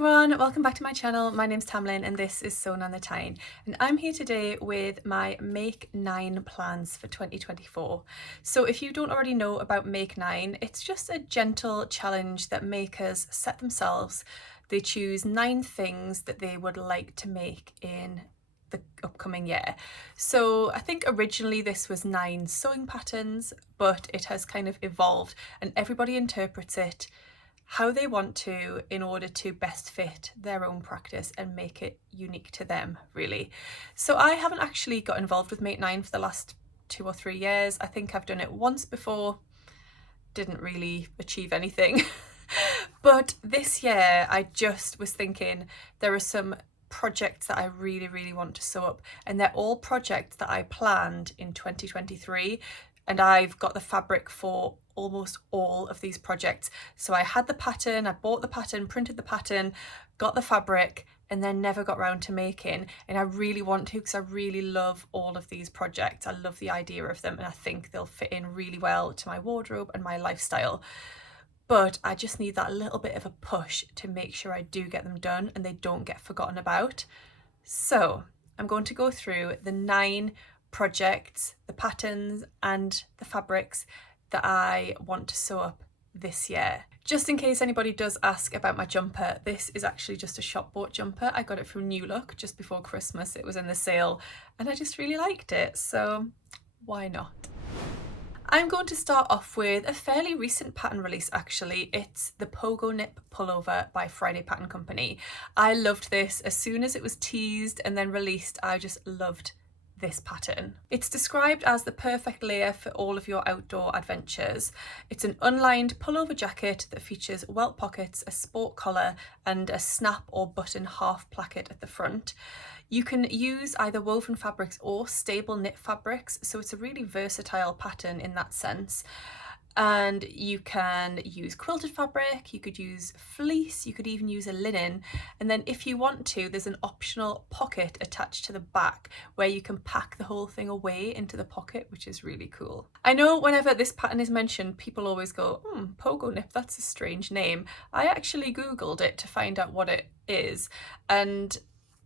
everyone, welcome back to my channel. My name's Tamlyn and this is Sewn on the Tyne, and I'm here today with my Make 9 plans for 2024. So if you don't already know about Make 9, it's just a gentle challenge that makers set themselves. They choose 9 things that they would like to make in the upcoming year. So I think originally this was 9 sewing patterns, but it has kind of evolved and everybody interprets it how they want to in order to best fit their own practice and make it unique to them, really. So I haven't actually got involved with Make 9 for the last 2 or 3 years. I think I've done it once before, didn't really achieve anything. But this year I just was thinking there are some projects that I really want to sew up, and they're all projects that I planned in 2023, and I've got the fabric for almost all of these projects. So I had the pattern, I bought the pattern, printed the pattern, got the fabric, and then never got round to making. And I really want to, because I really love all of these projects. I love the idea of them and I think they'll fit in really well to my wardrobe and my lifestyle. But I just need that little bit of a push to make sure I do get them done and they don't get forgotten about. So I'm going to go through the 9 projects, the patterns and the fabrics that I want to sew up this year. Just in case anybody does ask about my jumper, this is actually just a shop bought jumper. I got it from New Look just before Christmas. It was in the sale and I just really liked it, so why not? I'm going to start off with a fairly recent pattern release actually. It's the Pogonip pullover by Friday Pattern Company. I loved this as soon as it was teased and then released. I just loved this pattern. It's described as the perfect layer for all of your outdoor adventures. It's an unlined pullover jacket that features welt pockets, a sport collar and a snap or button half placket at the front. You can use either woven fabrics or stable knit fabrics, so it's a really versatile pattern in that sense. And you can use quilted fabric, you could use fleece, you could even use a linen, and then if you want to, there's an optional pocket attached to the back where you can pack the whole thing away into the pocket, which is really cool. I know whenever this pattern is mentioned, people always go, Pogonip, that's a strange name. I actually googled it to find out what it is, and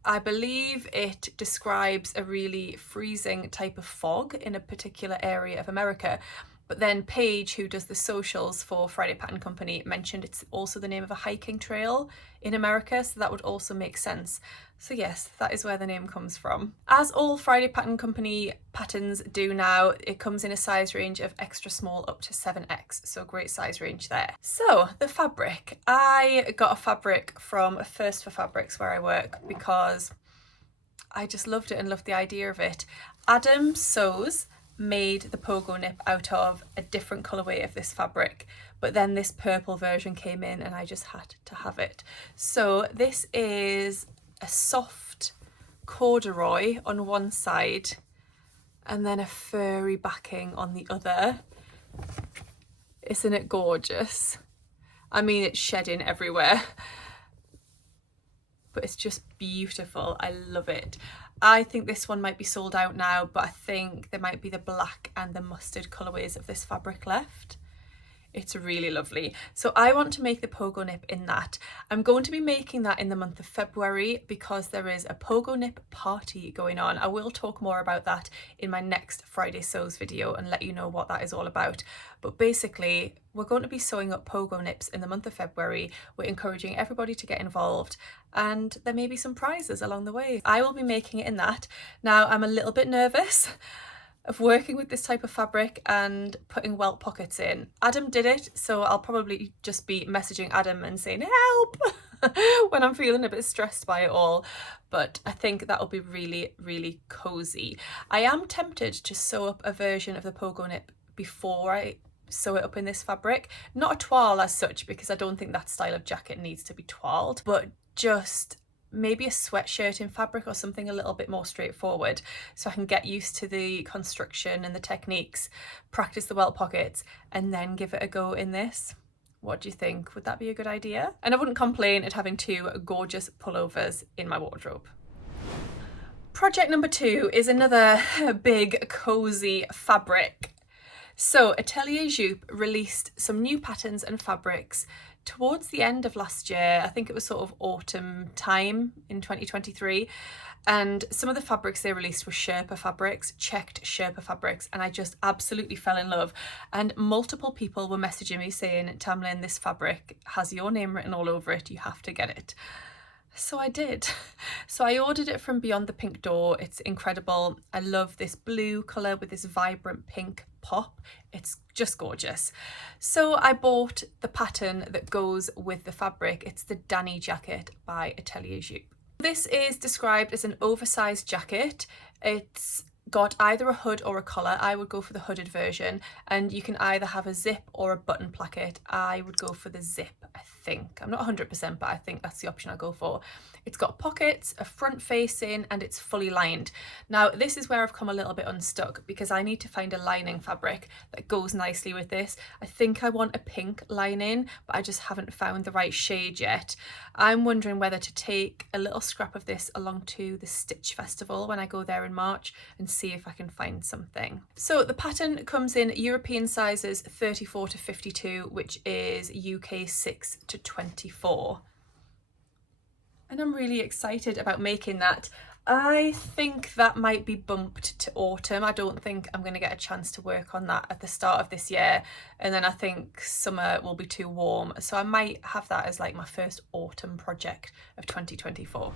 I believe it describes a really freezing type of fog in a particular area of America. But then Paige, who does the socials for Friday Pattern Company, mentioned it's also the name of a hiking trail in America, so that would also make sense. So yes, that is where the name comes from. As all Friday Pattern Company patterns do now, it comes in a size range of extra small up to 7X, so great size range there. So the fabric. I got a fabric from First for Fabrics where I work because I just loved it and loved the idea of it. Adam Sews made the Pogonip out of a different colorway of this fabric, but then this purple version came in and I just had to have it. So this is a soft corduroy on one side and then a furry backing on the other. Isn't it gorgeous? I mean, it's shedding everywhere, but it's just beautiful. I love it. I think this one might be sold out now, but I think there might be the black and the mustard colourways of this fabric left. It's really lovely. So I want to make the Pogonip in that. I'm going to be making that in the month of February because there is a Pogonip party going on. I will talk more about that in my next Friday Sews video and let you know what that is all about. But basically, we're going to be sewing up Pogonips in the month of February. We're encouraging everybody to get involved and there may be some prizes along the way. I will be making it in that. Now, I'm a little bit nervous of working with this type of fabric and putting welt pockets in. Adam did it, so I'll probably just be messaging Adam and saying help when I'm feeling a bit stressed by it all, but I think that'll be really cozy. I am tempted to sew up a version of the Pogonip before I sew it up in this fabric. Not a toile as such, because I don't think that style of jacket needs to be toiled, but just maybe a sweatshirt in fabric or something a little bit more straightforward so I can get used to the construction and the techniques, practice the welt pockets and then give it a go in this. What do you think? Would that be a good idea? And I wouldn't complain at having 2 gorgeous pullovers in my wardrobe. Project number 2 is another big cozy fabric. So Atelier Jupe released some new patterns and fabrics towards the end of last year. I think it was sort of autumn time in 2023. And some of the fabrics they released were Sherpa fabrics, checked Sherpa fabrics, and I just absolutely fell in love. And multiple people were messaging me saying, Tamlyn, this fabric has your name written all over it, you have to get it. So I did. So I ordered it from Beyond the Pink Door. It's incredible. I love this blue colour with this vibrant pink pop. It's just gorgeous. So I bought the pattern that goes with the fabric. It's the DanY jacket by Atelier Jupe. This is described as an oversized jacket. It's got either a hood or a collar. I would go for the hooded version, and you can either have a zip or a button placket. I would go for the zip, I think. I'm not 100%, but I think that's the option I go for. It's got pockets, a front facing, and it's fully lined. Now, this is where I've come a little bit unstuck because I need to find a lining fabric that goes nicely with this. I think I want a pink lining, but I just haven't found the right shade yet. I'm wondering whether to take a little scrap of this along to the Stitch Festival when I go there in March and see if I can find something. So the pattern comes in European sizes 34 to 52, which is UK 6 to 24. And I'm really excited about making that. I think that might be bumped to autumn. I don't think I'm going to get a chance to work on that at the start of this year, and then I think summer will be too warm, so I might have that as like my first autumn project of 2024.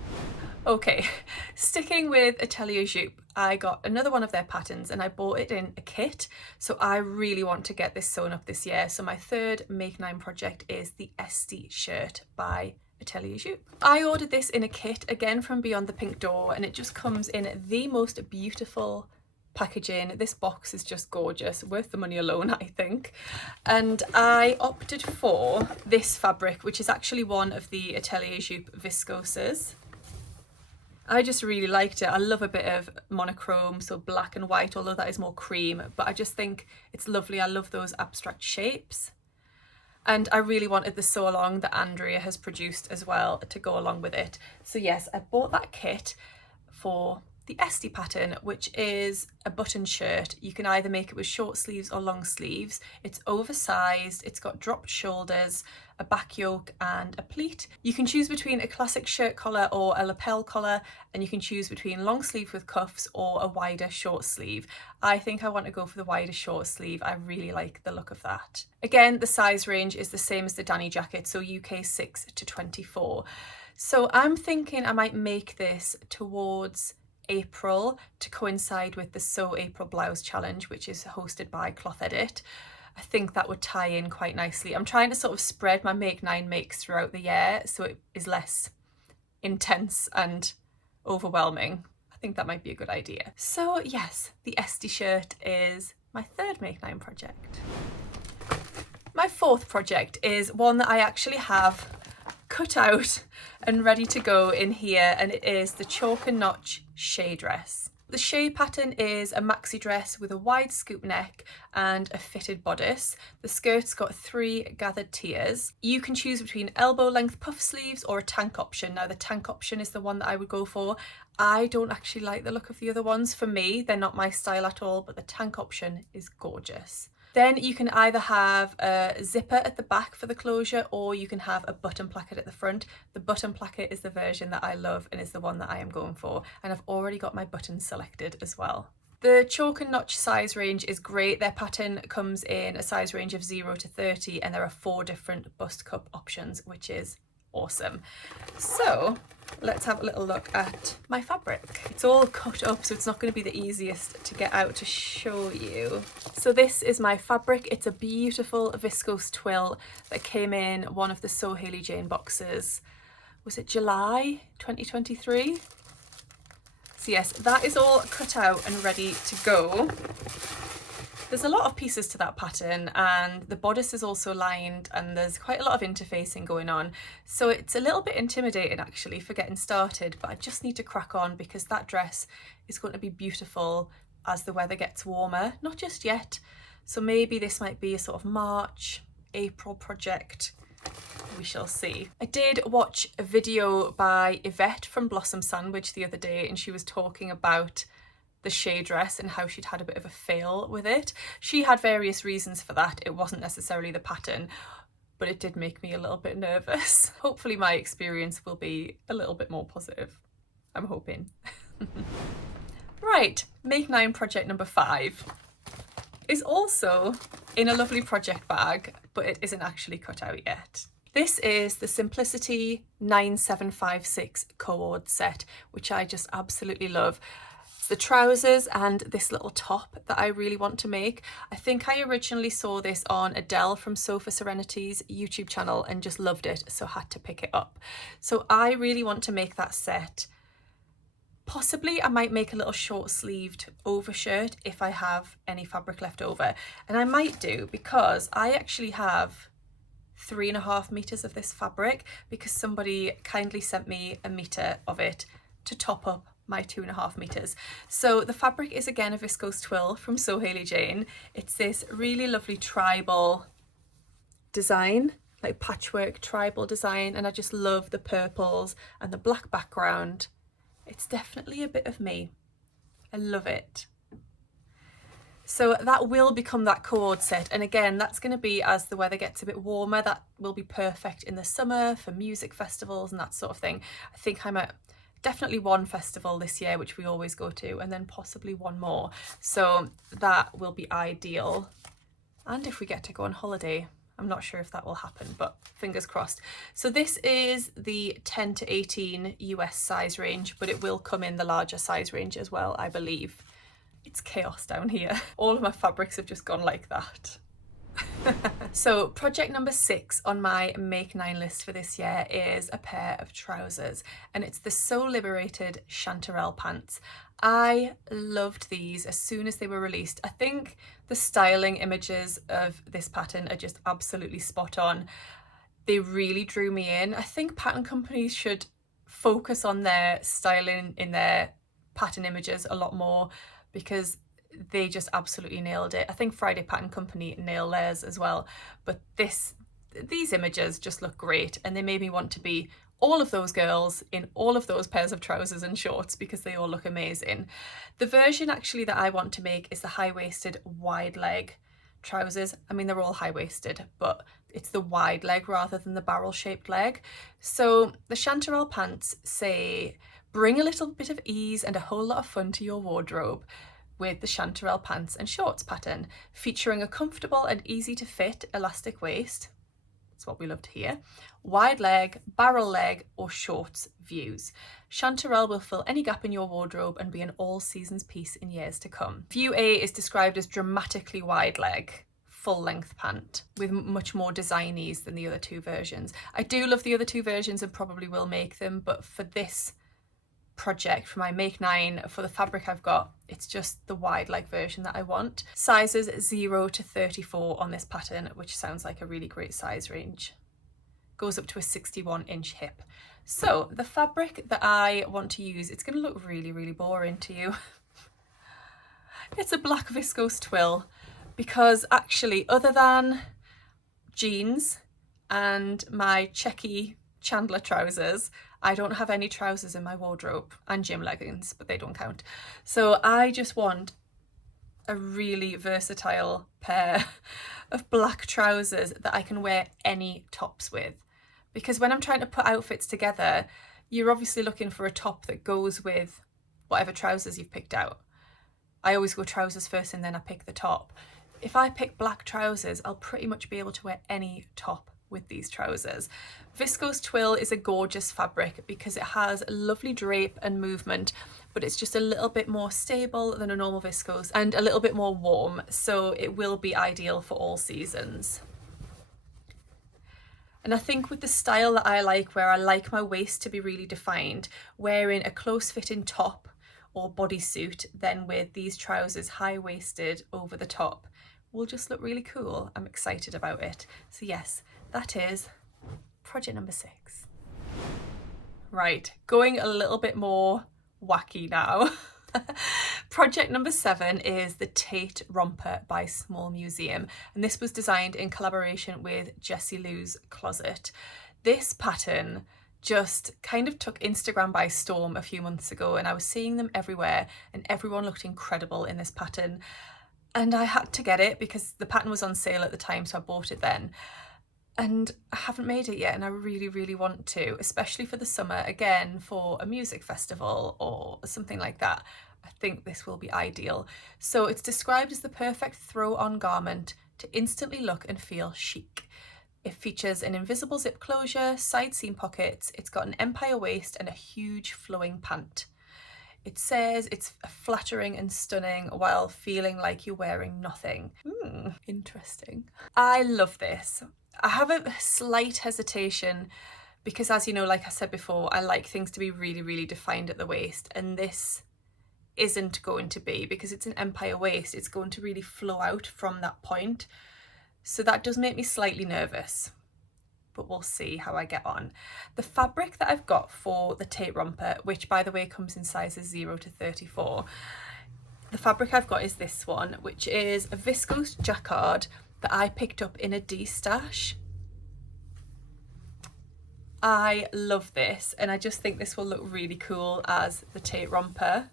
Okay, sticking with Atelier Jupe, I got another one of their patterns and I bought it in a kit, so I really want to get this sewn up this year. So my third Make 9 project is the Esty shirt by Atelier Jupe. I ordered this in a kit again from Beyond the Pink Door, and it just comes in the most beautiful packaging. This box is just gorgeous, worth the money alone, I think. And I opted for this fabric, which is actually one of the Atelier Jupe viscoses. I just really liked it. I love a bit of monochrome, so black and white, although that is more cream, but I just think it's lovely. I love those abstract shapes. And I really wanted the sew along that Andrea has produced as well to go along with it. So yes, I bought that kit for the Esty pattern, which is a button shirt. You can either make it with short sleeves or long sleeves. It's oversized, it's got dropped shoulders, a back yoke and a pleat. You can choose between a classic shirt collar or a lapel collar, and you can choose between long sleeve with cuffs or a wider short sleeve. I think I want to go for the wider short sleeve. I really like the look of that. Again, the size range is the same as the DanY jacket, so UK 6 to 24. So I'm thinking I might make this towards April to coincide with the Sew April Blouse Challenge, which is hosted by Cloth Edit. I think that would tie in quite nicely. I'm trying to sort of spread my Make 9 makes throughout the year so it is less intense and overwhelming. I think that might be a good idea. So yes, the Esty shirt is my third Make 9 project. My fourth project is one that I actually have cut out and ready to go in here, and it is the Chalk and Notch shea dress. The shea pattern is a maxi dress with a wide scoop neck and a fitted bodice. The skirt's got 3 gathered tiers. You can choose between elbow length puff sleeves or a tank option. Now the tank option is the one that I would go for. I don't actually like the look of the other ones. For me, they're not my style at all, but the tank option is gorgeous. Then you can either have a zipper at the back for the closure, or you can have a button placket at the front. The button placket is the version that I love and is the one that I am going for, and I've already got my buttons selected as well. The Chalk and Notch size range is great. Their pattern comes in a size range of 0 to 30, and there are 4 different bust cup options, which is awesome. So let's have a little look at my fabric. It's all cut up, so it's not going to be the easiest to get out to show you. So this is my fabric. It's a beautiful viscose twill that came in one of the Sew Hailey Jane boxes. Was it July 2023? So yes, that is all cut out and ready to go. There's a lot of pieces to that pattern, and the bodice is also lined, and there's quite a lot of interfacing going on. So it's a little bit intimidating actually for getting started, but I just need to crack on because that dress is going to be beautiful as the weather gets warmer. Not just yet. So maybe this might be a sort of March, April project. We shall see. I did watch a video by Yvette from Blossom Sandwich the other day, and she was talking about the shea dress and how she'd had a bit of a fail with it. She had various reasons for that. It wasn't necessarily the pattern. but it did make me a little bit nervous. Hopefully my experience will be a little bit more positive. I'm hoping. Right, Make 9 project number 5 is also in a lovely project bag, but it isn't actually cut out yet. This is the Simplicity 9756 cord set, which I just absolutely love. It's the trousers and this little top that I really want to make. I think I originally saw this on Adele from Sofa Serenity's YouTube channel and just loved it, so had to pick it up. So I really want to make that set. Possibly I might make a little short sleeved overshirt if I have any fabric left over. And I might do, because I actually have 3.5 meters of this fabric, because somebody kindly sent me a meter of it to top up my 2.5 meters. So the fabric is again a viscose twill from So Hailey Jane. It's this really lovely tribal design, like patchwork tribal design, and I just love the purples and the black background. It's definitely a bit of me. I love it. So that will become that cord set, and again that's going to be as the weather gets a bit warmer. That will be perfect in the summer for music festivals and that sort of thing. I think I'm at definitely one festival this year which we always go to, and then possibly one more, so that will be ideal. And if we get to go on holiday, I'm not sure if that will happen, but fingers crossed. So this is the 10 to 18 US size range, but it will come in the larger size range as well, I believe. It's chaos down here. All of my fabrics have just gone like that. So project number 6 on my Make 9 list for this year is a pair of trousers, and it's the So Liberated chanterelle pants. I loved these as soon as they were released. I think the styling images of this pattern are just absolutely spot on. They really drew me in. I think pattern companies should focus on their styling in their pattern images a lot more, because they just absolutely nailed it. I think Friday Pattern Company nailed theirs as well, but these images just look great, and they made me want to be all of those girls in all of those pairs of trousers and shorts, because they all look amazing. The version actually that I want to make is the high-waisted wide leg trousers. I mean, they're all high-waisted, but it's the wide leg rather than the barrel-shaped leg. So the chanterelle pants say, bring a little bit of ease and a whole lot of fun to your wardrobe with the chanterelle pants and shorts pattern, featuring a comfortable and easy to fit elastic waist. That's what we love to hear. Wide leg, barrel leg, or shorts views. Chanterelle will fill any gap in your wardrobe and be an all seasons piece in years to come. View A is described as dramatically wide leg, full length pant with much more designies than the other two versions. I do love the other two versions and probably will make them, but for this project, for my Make 9, for the fabric I've got, it's just the wide leg version that I want. Sizes 0 to 34 on this pattern, which sounds like a really great size range. Goes up to a 61-inch hip. So the fabric that I want to use, it's going to look really, really boring to you. It's a black viscose twill, because actually, other than jeans and my checky Chandler trousers, I don't have any trousers in my wardrobe, and gym leggings, but they don't count. So I just want a really versatile pair of black trousers that I can wear any tops with. Because when I'm trying to put outfits together, you're obviously looking for a top that goes with whatever trousers you've picked out. I always go trousers first and then I pick the top. If I pick black trousers, I'll pretty much be able to wear any top with these trousers. Viscose twill is a gorgeous fabric because it has lovely drape and movement, but it's just a little bit more stable than a normal viscose and a little bit more warm, so it will be ideal for all seasons. And I think with the style that I like, where I like my waist to be really defined, wearing a close-fitting top or bodysuit, then with these trousers high-waisted over the top, will just look really cool. I'm excited about it. So yes, that is project number 6. Right, going a little bit more wacky now. Project number 7 is the Tate romper by Small Museum, and this was designed in collaboration with Jessie Lou's Closet. This pattern just kind of took Instagram by storm a few months ago, and I was seeing them everywhere and everyone looked incredible in this pattern, and I had to get it because the pattern was on sale at the time, so I bought it then. and I haven't made it yet, and I really, really want to, especially for the summer, again, for a music festival or something like that. I think this will be ideal. So it's described as the perfect throw-on garment to instantly look and feel chic. It features an invisible zip closure, side seam pockets, it's got an empire waist and a huge flowing pant. It says it's flattering and stunning while feeling like you're wearing nothing. Interesting. I love this. I have a slight hesitation because, as you know, like I said before, I like things to be really, really defined at the waist, and this isn't going to be, because it's an empire waist. It's going to really flow out from that point. So that does make me slightly nervous, but we'll see how I get on. The fabric that I've got for the tate romper, which by the way comes in sizes 0 to 34, the fabric I've got is this one, which is a viscose jacquard that I picked up in a D stash. I love this, and I just think this will look really cool as the tate romper.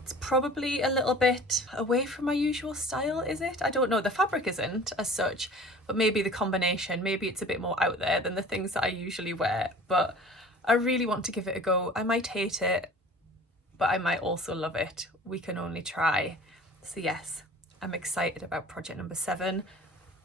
It's probably a little bit away from my usual style, is it? I don't know, the fabric isn't as such, but maybe the combination, maybe it's a bit more out there than the things that I usually wear, but I really want to give it a go. I might hate it, but I might also love it. We can only try. So yes, I'm excited about project number 7.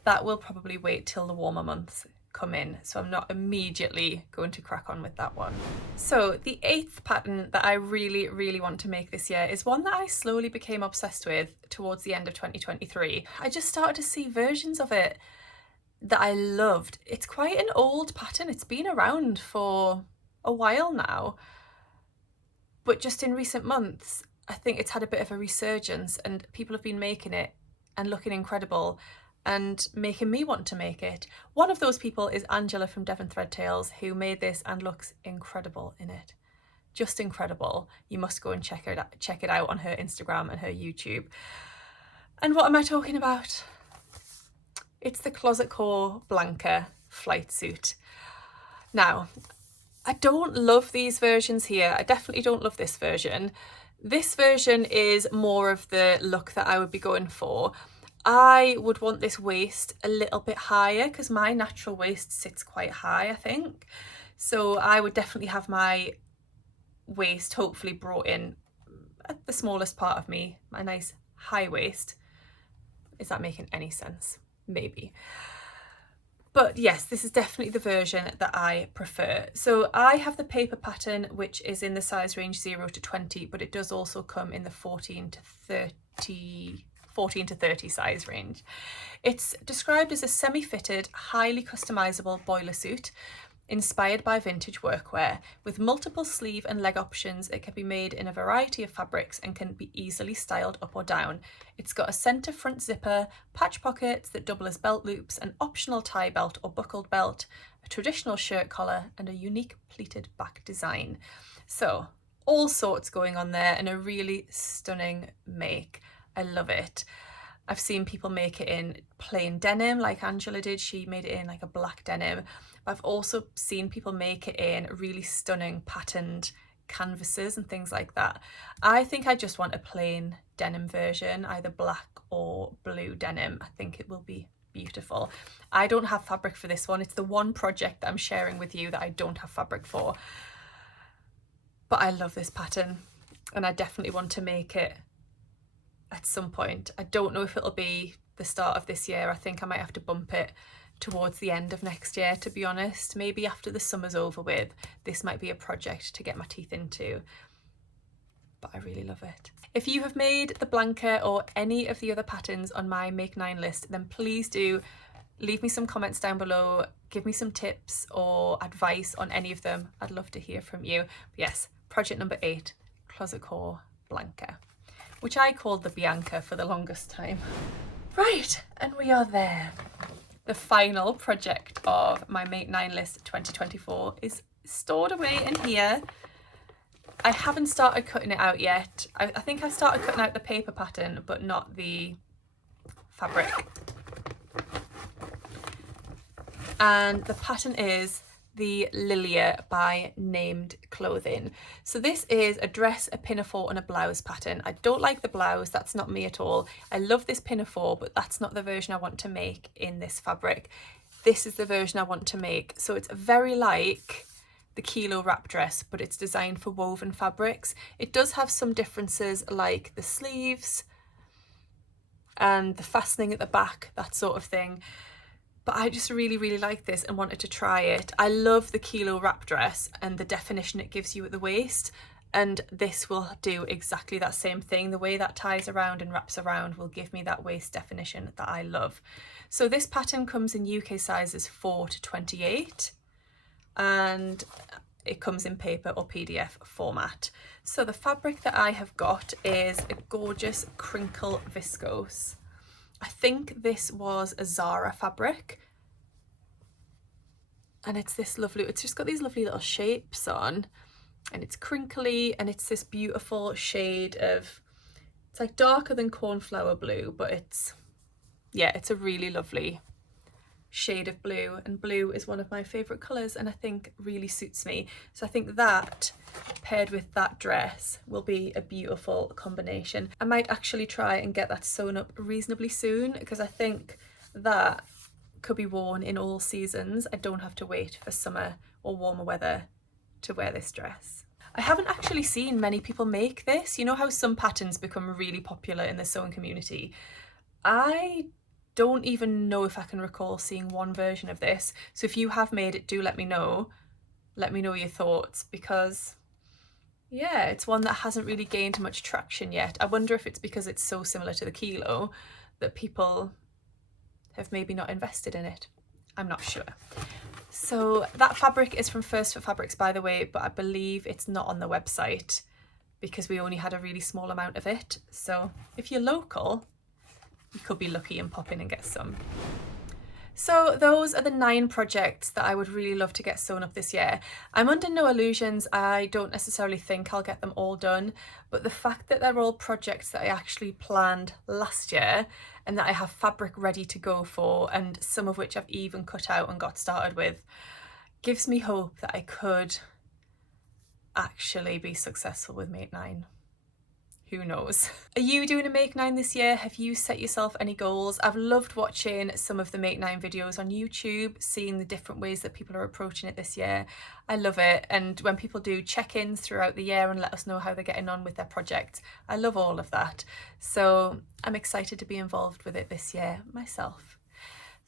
That will probably wait till the warmer months come in, so I'm not immediately going to crack on with that one. So the 8th pattern that I really, really want to make this year is one that I slowly became obsessed with towards the end of 2023. I just started to see versions of it that I loved. It's quite an old pattern. It's been around for a while now, but just in recent months, I think it's had a bit of a resurgence, and people have been making it and looking incredible and making me want to make it. One of those people is Angela from Devon Threadtails, who made this and looks incredible in it. Just incredible. You must go and check it out on her Instagram and her YouTube. And what am I talking about? It's the Closet Core Blanca flight suit. Now, I don't love these versions here. I definitely don't love this version. This version is more of the look that I would be going for. I would want this waist a little bit higher because my natural waist sits quite high, I think. So I would definitely have my waist hopefully brought in at the smallest part of me, my nice high waist. Is that making any sense? Maybe. But yes, this is definitely the version that I prefer. So I have the paper pattern, which is in the size range 0 to 20, but it does also come in the 14 to 30 size range. It's described as a semi-fitted, highly customizable boiler suit inspired by vintage workwear. With multiple sleeve and leg options, it can be made in a variety of fabrics and can be easily styled up or down. It's got a centre front zipper, patch pockets that double as belt loops, an optional tie belt or buckled belt, a traditional shirt collar, and a unique pleated back design. So all sorts going on there, and a really stunning make. I love it. I've seen people make it in plain denim like Angela did. She made it in like a black denim. I've also seen people make it in really stunning patterned canvases and things like that. I think I just want a plain denim version, either black or blue denim. I think it will be beautiful. I don't have fabric for this one. It's the one project that I'm sharing with you that I don't have fabric for. But I love this pattern and I definitely want to make it at some point. I don't know if it'll be the start of this year. I think I might have to bump it towards the end of next year, to be honest. Maybe after the summer's over with, this might be a project to get my teeth into. But I really love it. If you have made the Blanca or any of the other patterns on my Make 9 list, then please do leave me some comments down below, give me some tips or advice on any of them. I'd love to hear from you. But yes, project number 8, Closet Core Blanca, which I called the Bianca for the longest time. Right, and we are there. The final project of my Make 9 list 2024 is stored away in here. I haven't started cutting it out yet. I think I started cutting out the paper pattern, but not the fabric. And the pattern is the Lilia by Named Clothing. So this is a dress, a pinafore and a blouse pattern. I don't like the blouse, that's not me at all. I love this pinafore, but that's not the version I want to make in this fabric. This is the version I want to make. So it's very like the kilo wrap dress, but it's designed for woven fabrics. It does have some differences like the sleeves and the fastening at the back, that sort of thing. But I just really like this and wanted to try it. I love the kilo wrap dress and the definition it gives you at the waist, and this will do exactly that same thing. The way that ties around and wraps around will give me that waist definition that I love. So this pattern comes in UK sizes 4 to 28 and it comes in paper or PDF format. So the fabric that I have got is a gorgeous crinkle viscose. I think this was a Zara fabric, and it's this lovely, it's just got these lovely little shapes on, and it's crinkly, and it's this beautiful shade of, it's like darker than cornflower blue, but it's, yeah, it's a really lovely shade of blue, and blue is one of my favorite colors and I think really suits me. So I think that paired with that dress will be a beautiful combination. I might actually try and get that sewn up reasonably soon, because I think that could be worn in all seasons. I don't have to wait for summer or warmer weather to wear this dress. I haven't actually seen many people make this. You know how some patterns become really popular in the sewing community? I don't even know if I can recall seeing one version of this. So if you have made it, do let me know. Let me know your thoughts, because yeah, it's one that hasn't really gained much traction yet. I wonder if it's because it's so similar to the kilo that people have maybe not invested in it. I'm not sure. So that fabric is from First for Fabrics, by the way, but I believe it's not on the website because we only had a really small amount of it. So if you're local, you could be lucky and pop in and get some. So those are the 9 projects that I would really love to get sewn up this year. I'm under no illusions, I don't necessarily think I'll get them all done, but the fact that they're all projects that I actually planned last year and that I have fabric ready to go for, and some of which I've even cut out and got started with, gives me hope that I could actually be successful with Make 9. Who knows? Are you doing a Make 9 this year? Have you set yourself any goals? I've loved watching some of the Make 9 videos on YouTube, seeing the different ways that people are approaching it this year. I love it. And when people do check-ins throughout the year and let us know how they're getting on with their project, I love all of that. So I'm excited to be involved with it this year myself.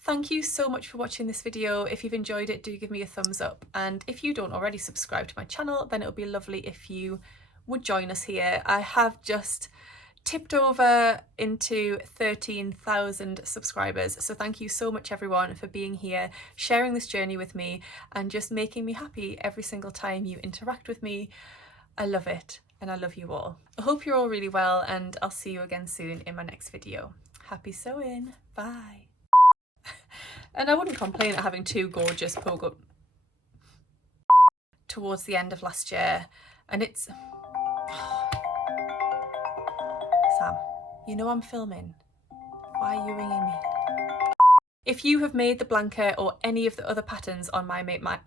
Thank you so much for watching this video. If you've enjoyed it, do give me a thumbs up. And if you don't already subscribe to my channel, then it would be lovely if you would join us here. I have just tipped over into 13,000 subscribers. So thank you so much everyone for being here, sharing this journey with me and just making me happy every single time you interact with me. I love it and I love you all. I hope you're all really well and I'll see you again soon in my next video. Happy sewing, bye. And I wouldn't complain at having 2 gorgeous pogo towards the end of last year, and it's Sam, you know I'm filming. Why are you ringing me? If you have made the blanca or any of the other patterns on my Make 9